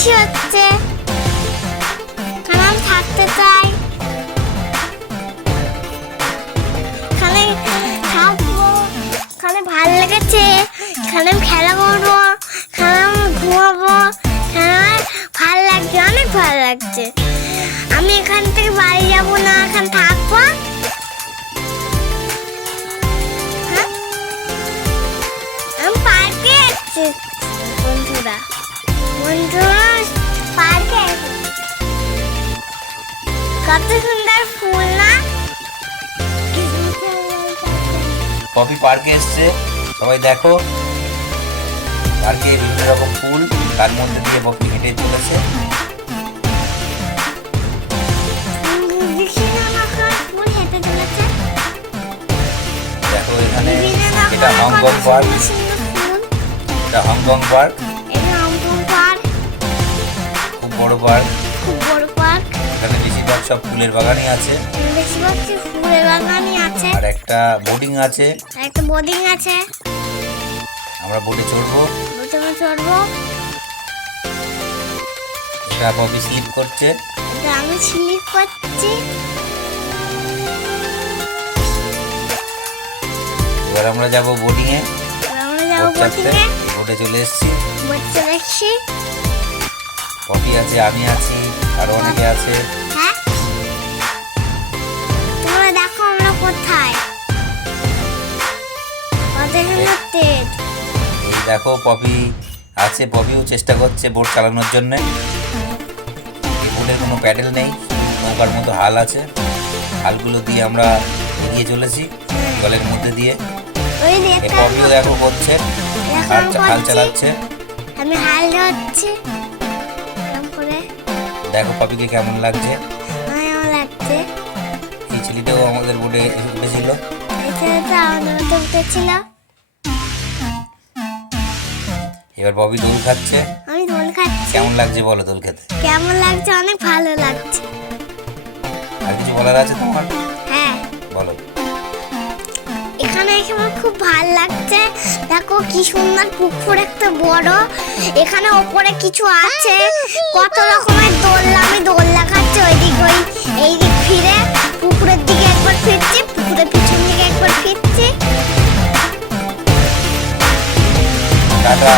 খুশি হচ্ছে, আমি থাকতে চাই, এখানে থাকবো, এখানে ভালো লেগেছে, এখানে আমি খেলা করবো, এখানে আমি ঘুমাবো, এখানে ভালো লাগছে, অনেক ভালো লাগছে। আমি এখান থেকে বাড়ি যাবো না, এখানে থাকবো। আমি পার্কে যাচ্ছি বন্ধুরা, পার্কে কত সুন্দর ফুল না। পপি পার্কে এসছে, সবাই দেখো পার্কে বিভিন্ন রকম ফুল, তার মধ্যে দিয়ে পপি হেঁটে চলেছে। দেখো এখানে এটা হংকং পার্ক, এটা হংকং পার্ক, খুব বড় পার্ক। এখানে বেশিরভাগ সব ফুলের বাগানই আছে, আর একটা বোর্ডিং আছে, আমরা বোটে চড়বো। এটা পপি স্লিপ করছে, আমি স্লিপ করছি। এবার আমরা যাবো বোটিং এ, বোটে চলে এসেছি। পপি আছে, আমি আছি, আরো অনেকে আছে। হ্যাঁ, তোমরা দেখো আমরা কোথায়। এই দেখো পপি আছে, পপিও চেষ্টা করছে বোট চালানোর জন্য। এই বোটের কোনো প্যাডেল নেই, নৌকার মতো হাল আছে, হালগুলো দিয়ে আমরা এগিয়ে চলেছি জলের মধ্যে দিয়ে। পপিও দেখো করছে, হাল চালাচ্ছে। আমি হাল ধরছি, দেখো পপিকে কেমন লাগছে। কেমন লাগছে। এই ছেলেটাও আমাদের বোটে উঠেছিল, এবার পপি দোল খাচ্ছে। আমি দোল খাচ্ছি। কেমন লাগছে বলো দোল খেতে? কেমন লাগছে? অনেক ভালো লাগছে। আর কিছু বলার আছে তোমার? হ্যাঁ বলো। এখানে এসে আমার খুব ভালো লাগছে। দেখো কি সুন্দর পুকুর একটা বড়, এখানে ওপরে কিছু আছে, কত রকমের দোলনা। আমি দোলনা খাচ্ছি, এই দিক ফিরে পুকুরের দিকে একবার ফিরছি, পুকুরের পিছন দিকে একবার ফিরছি। টাটা।